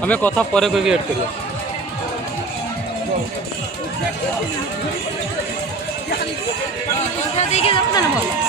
हमें कथा पर कोई ऐड करिया देखिए अपना ना बोलो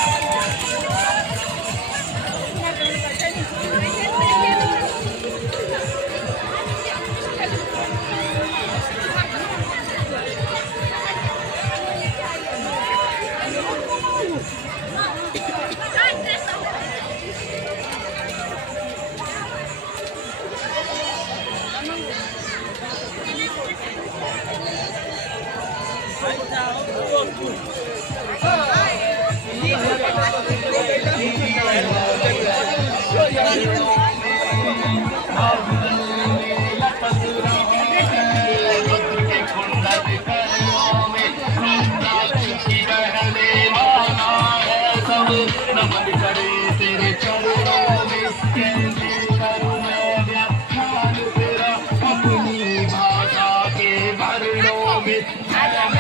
नमन करे तेरे चरणों में कैसे करूं मैं व्याख्यान तेरा अपनी भाषा के वर्णों में